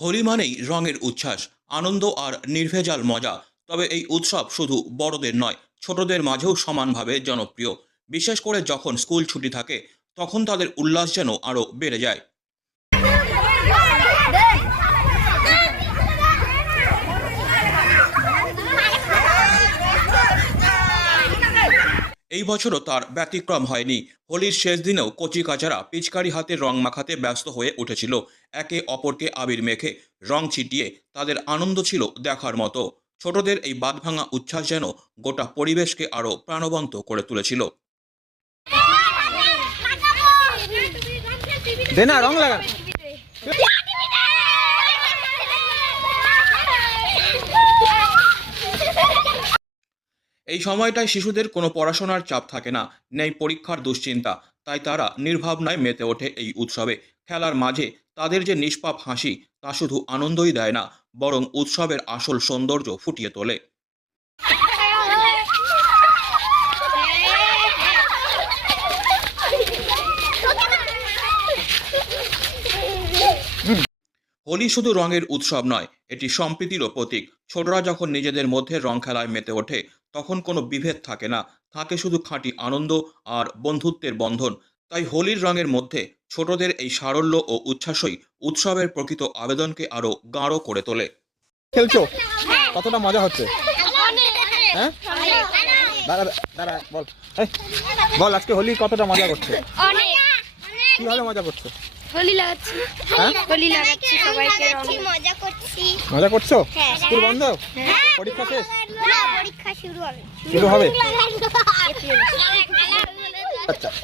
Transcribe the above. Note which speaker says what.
Speaker 1: হোলি মানেই রঙের উচ্ছ্বাস, আনন্দ আর নির্ভেজাল মজা। তবে এই উৎসব শুধু বড়দের নয়, ছোটদের মাঝেও সমানভাবে জনপ্রিয়। বিশেষ করে যখন স্কুল ছুটি থাকে, তখন তাদের উল্লাস যেন আরও বেড়ে যায়। এই বছরও তার ব্যতিক্রম হয়নি। হোলির শেষ দিনেও কচি কাচারা পিচকারি হাতে রং মাখাতে ব্যস্ত হয়ে উঠেছিল। একে অপরকে আবির মেখে রং ছিটিয়ে তাদের আনন্দ ছিল দেখার মতো। ছোটদের এই বাঁধভাঙা উচ্ছ্বাস যেন গোটা পরিবেশকে আরও প্রাণবন্ত করে তুলেছিল।
Speaker 2: রং লাগান।
Speaker 1: সময়টায় শিশুদের কোনো পড়াশোনার চাপ থাকে না, নেই পরীক্ষার দুশ্চিন্তা। তাই তারা নির্ভাবনায় মেতে ওঠে এই উৎসবে। খেলার মাঝে তাদের যে নিষ্পাপ হাসি, তা শুধু আনন্দই দেয় না, বরং উৎসবের আসল সৌন্দর্য ফুটিয়ে তোলে। হোলি শুধু রঙের উৎসব নয়, এটি সম্প্রীতিরও প্রতীক। ছোটরা যখন নিজেদের মধ্যে রং খেলায় মেতে ওঠে তখন কোনো বিভেদ থাকে না। থাকে শুধু খাঁটি আনন্দ আর বন্ধুত্বের বন্ধন। তাই হোলির রঙের মধ্যে ছোটদের এই সারল্য ও উচ্ছ্বাসই উৎসবের প্রকৃত আবেদনকে আরও গাঢ় করে তোলে।
Speaker 2: খেলছো? কতটা মজা হচ্ছে? হ্যাঁ? দাঁড়া দাঁড়া বল। বল আজকে হোলি কতটা মজা করছে?
Speaker 3: অনেক।
Speaker 2: কীভাবে মজা করছ?
Speaker 3: হোলি লাগাচ্ছি।
Speaker 2: হ্যাঁ?
Speaker 3: হোলি লাগাচ্ছি সবাইকে
Speaker 4: মজা করছি।
Speaker 2: মজা করছ?
Speaker 4: হ্যাঁ।
Speaker 2: স্কুল বন্ধ?
Speaker 3: হ্যাঁ।
Speaker 2: পরীক্ষা শেষ?
Speaker 4: না পরীক্ষা শুরু হবে।
Speaker 2: শুরু হবে? আচ্ছা.